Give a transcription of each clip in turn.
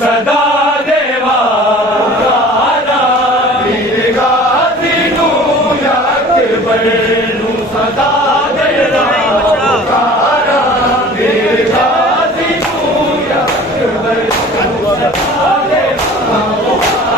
सदा देवा वीर गाजी नू अकबर नू सदा देवा वीर गाजी नू अकबर नू सदा देवा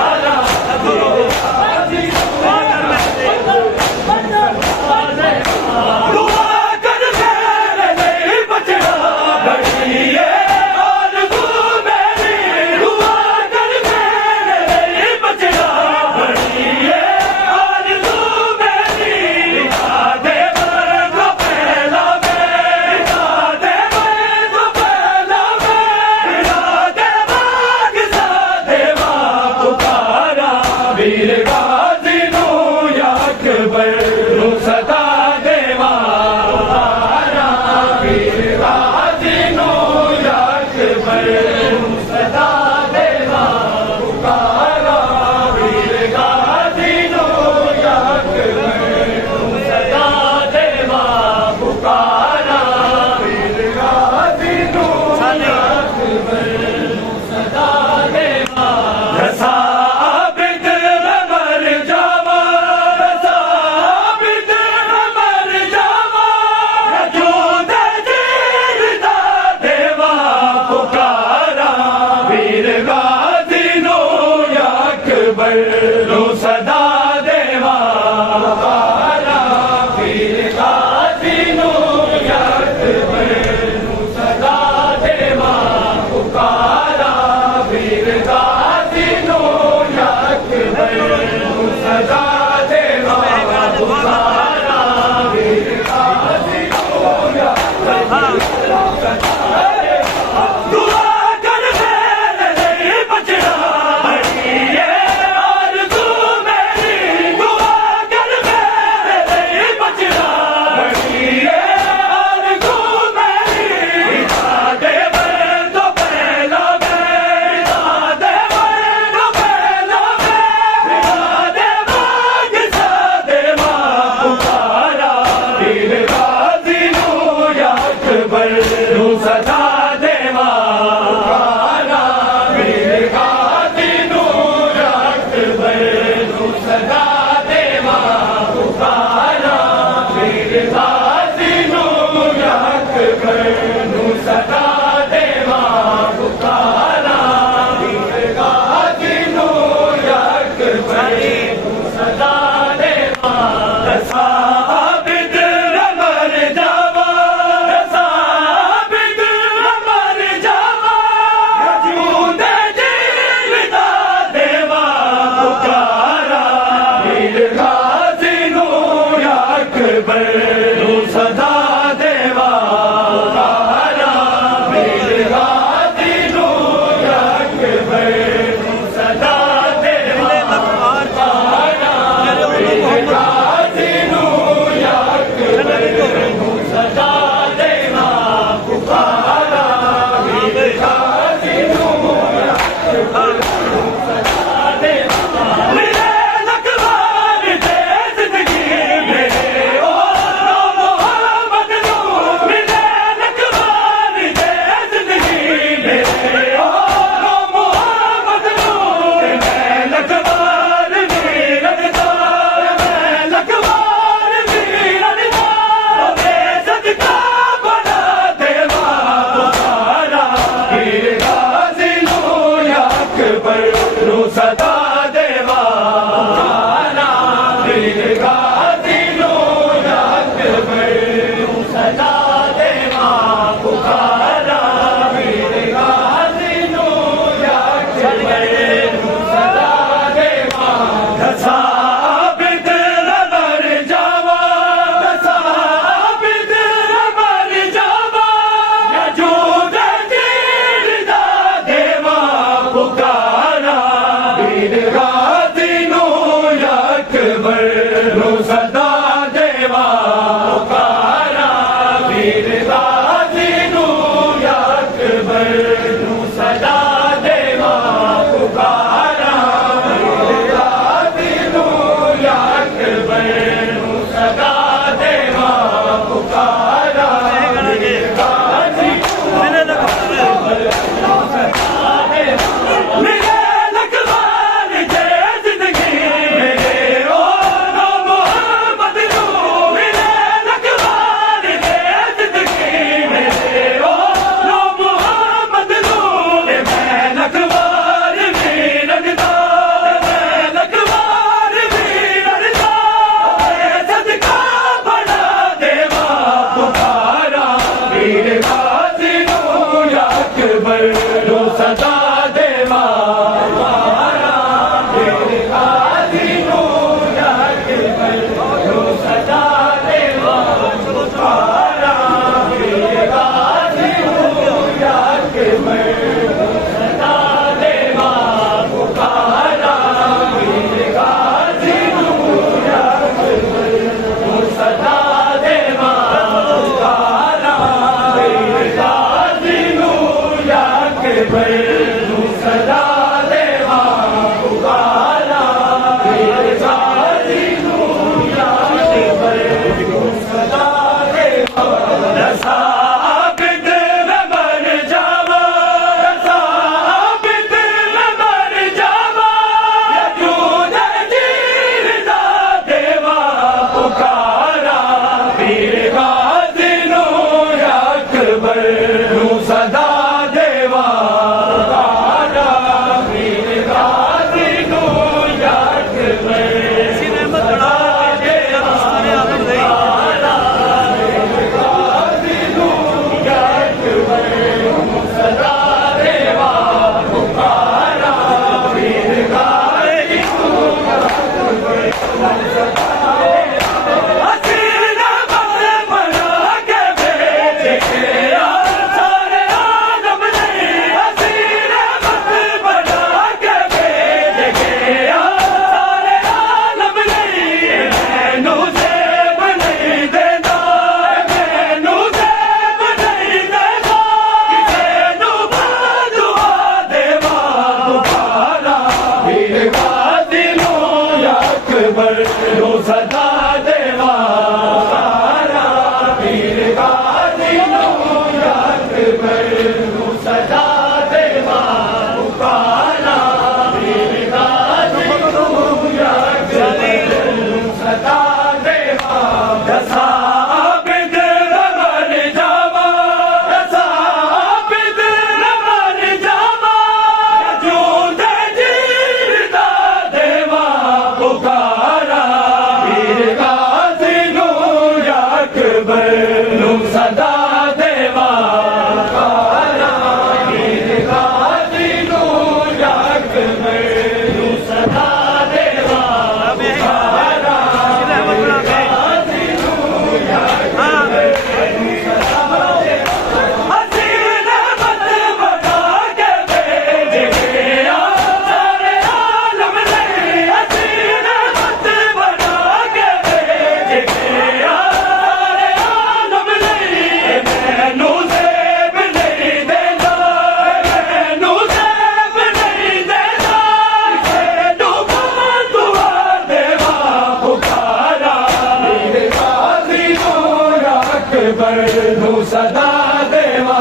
सदा देवा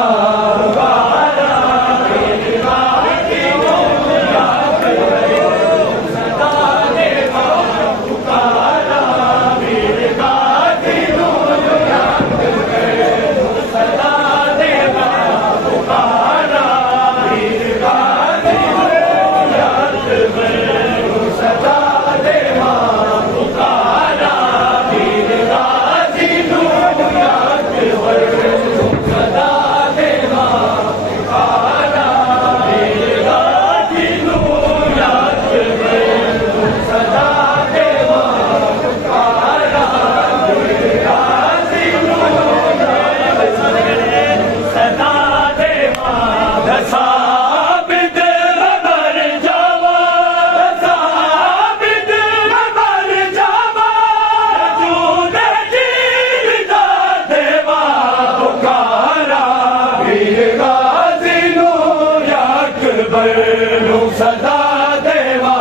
सदा देवा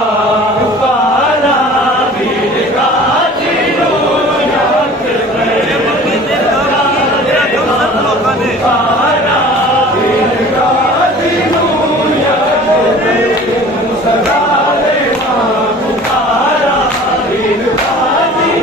पुकारा वीर गाजी नो पुकारा वीर गाजी नो सदा देवा पुकारा वीर गाजी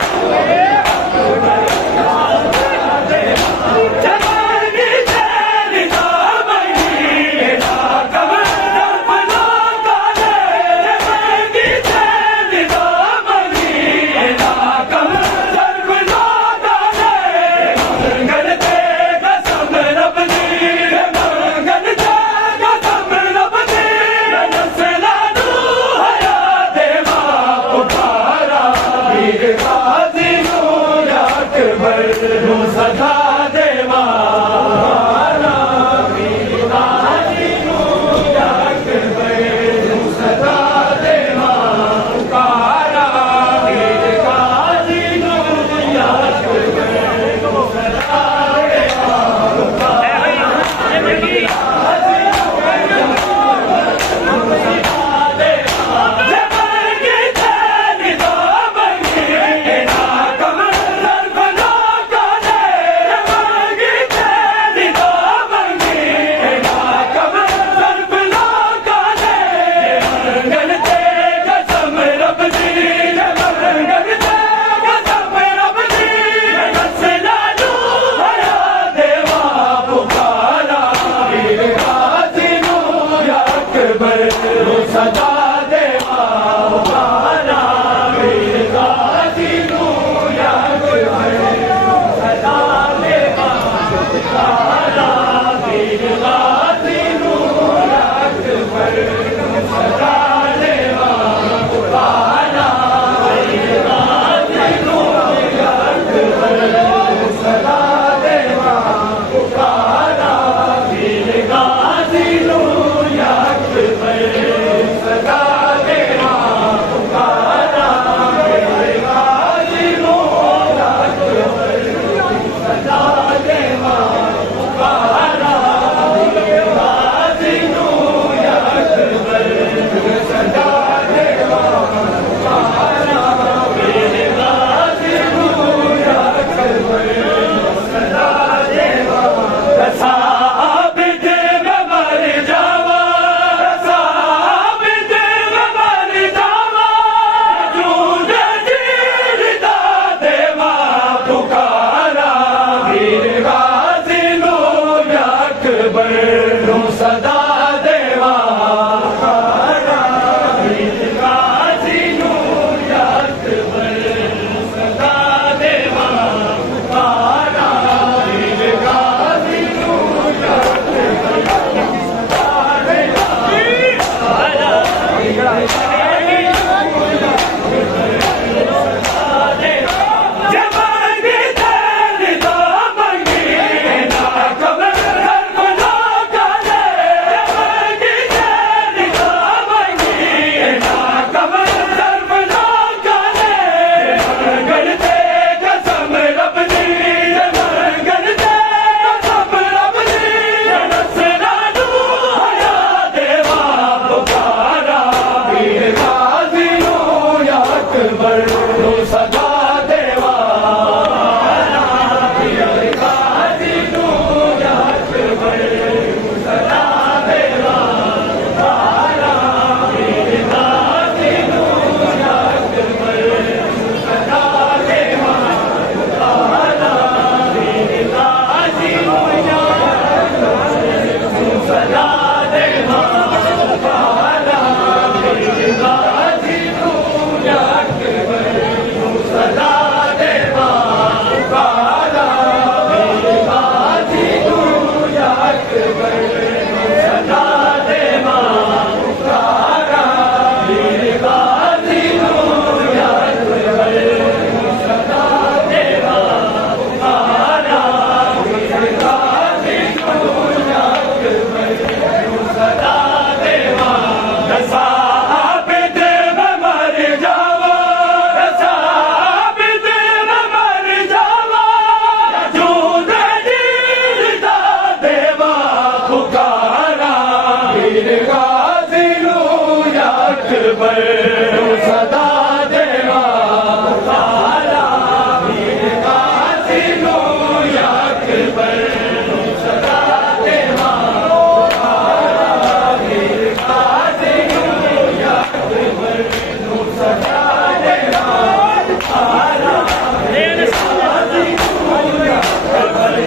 अकबर सदा देवा पुकारा वीर गाजी नो या अकबर सदा देवा पुकारा वीर गाजी नो या अकबर सदा देवा पुकारा वीर गाजी नो या अकबर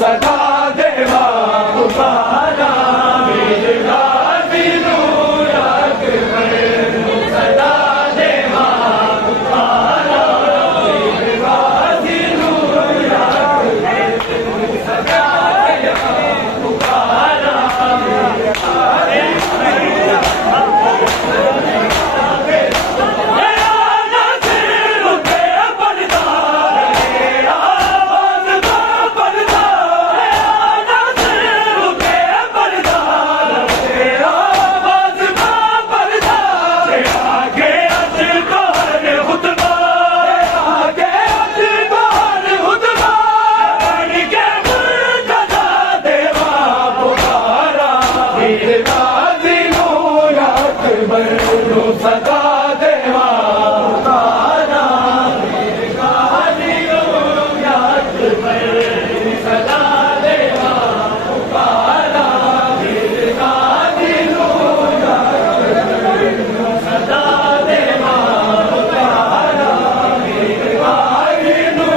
सदा देवा पुकारा वीर गाजी नो या अकबर सदा देवा पुकारा वीर गाजी नो या अकबर सदा देवा पुकारा सदा देवा पुकारा वीर गाजी नो या अकबर सदा देवा पुकारा वीर गाजी नो या अकबर सदा देवा पुकारा वीर गाजी नो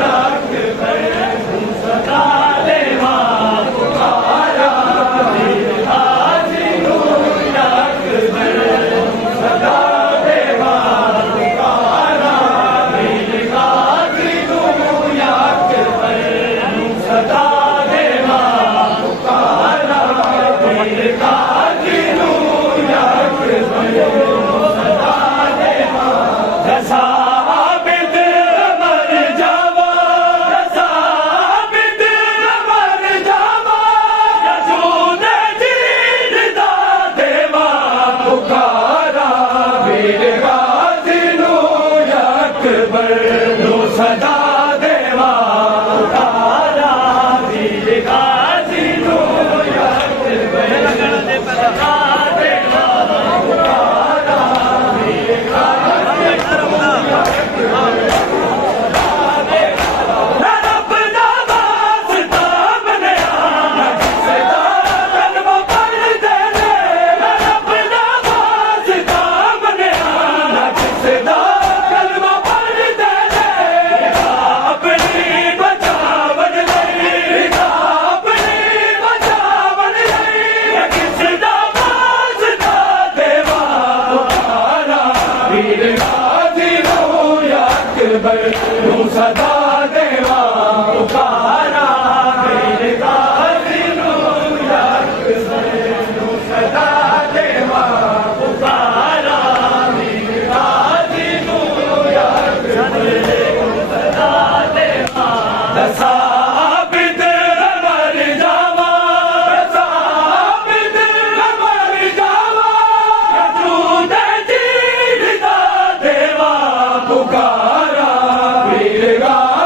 या अकबर सदा देवा पुकारा वीर गाजी नो या अकबर सदा देवा पुकारा वीर गाजी नो या अकबर सदा देवा पुकारा वीर गाजी नो या अकबर सदा देवा जैसा आबिद मर जावा जैसा आबिद मर जावा यजूद जीदा देवा पुकारा वीर गाजी नो या अकबर सदा देवा पुकारा वीर गाजी नो या अकबर सदा देवा पुकारा वीर गाजी नो या अकबर रब दा वास्ता बनया सदा कलमा पढ़ दे रब दा वास्ता बनया सदा कलमा पढ़ दे अपनी बचावन लई अपनी बचावन लई किसदा वास्ता देवा पुकारा वीर गाजी नो या अकबर सदा देवा पुकारा वीर गाजी नो या अकबर सदा देवा पुकारा वीर गाजी नो या अकबर सदा देवा दसा आबिद मर जावा दसा आबिद मर जावा यजूद जीदा देवा पुकारा वीर गाजी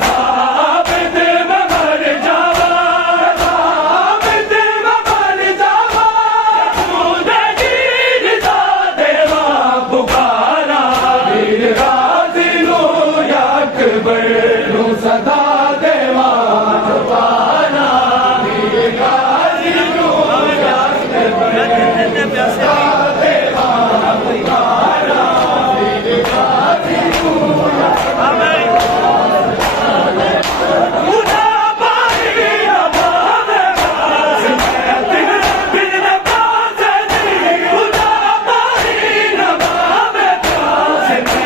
साबित में मर जावा, साबित में मर जावा, तूने गिरता देवा पुकारा, वीर गाजी नू अकबर नू सदा देवा पुकारा, वीर गाजी नू अकबर नू सदा देवा पुकारा, वीर गाजी नू सदा देवा पुकारा, सदा देवा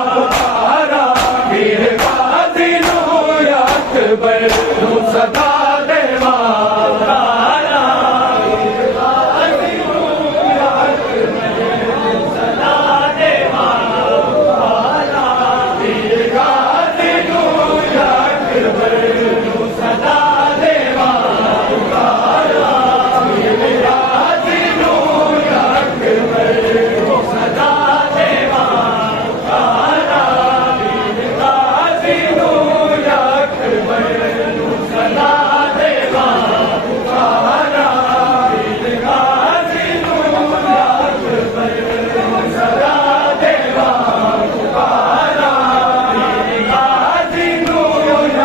पुकारा, वीर गाजी नू अकबर नू सदा देवा पुकारा, वीर गाजी नू अकबर नू सदा देवा पुकारा, वीर गाजी नू अकबर सदा देवा पुकारा, वीर गाजी नू अकबर सदा देवा पुकारा, वीर गाजी नू अकबर सदा देवा पुकारा, वीर गाजी नू अकबर सदा देवा पुकारा, वीर गाजी नू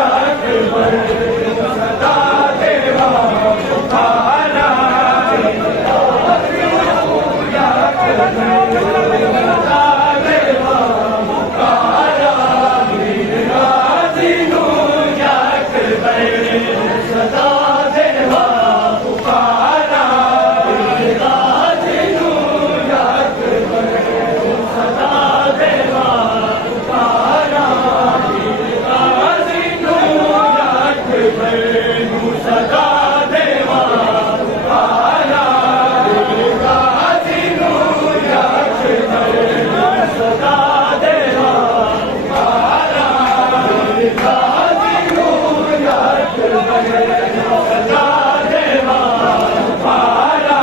अकबर सदा देवा पुकारा, वीर गाजी नू अकबर सदा देवा पुकारा, वीर गाजी नू अकबर सदा देवा पुकारा, वीर गाजी नू अकबर सदा देवा पुकारा, वीर गाजी नू अकबर सदा देवा पुकारा, वीर गाजी नू अकबर सदा देवा पुकारा,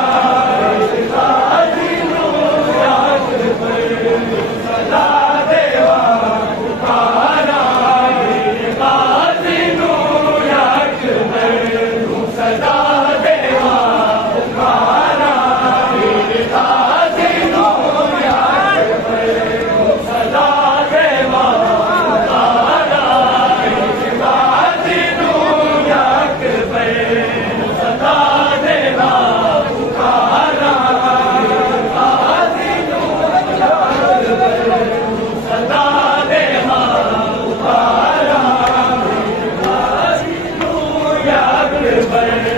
वीर गाजी नू अकबर सदा देवा पुकारा, वीर गाजी नू अकबर सदा देवा पुकारा, वीर गाजी नू अकबर सदा देवा पुकारा, वीर गाजी नू अकबर सदा देवा पुकारा, वीर गाजी नू अकबर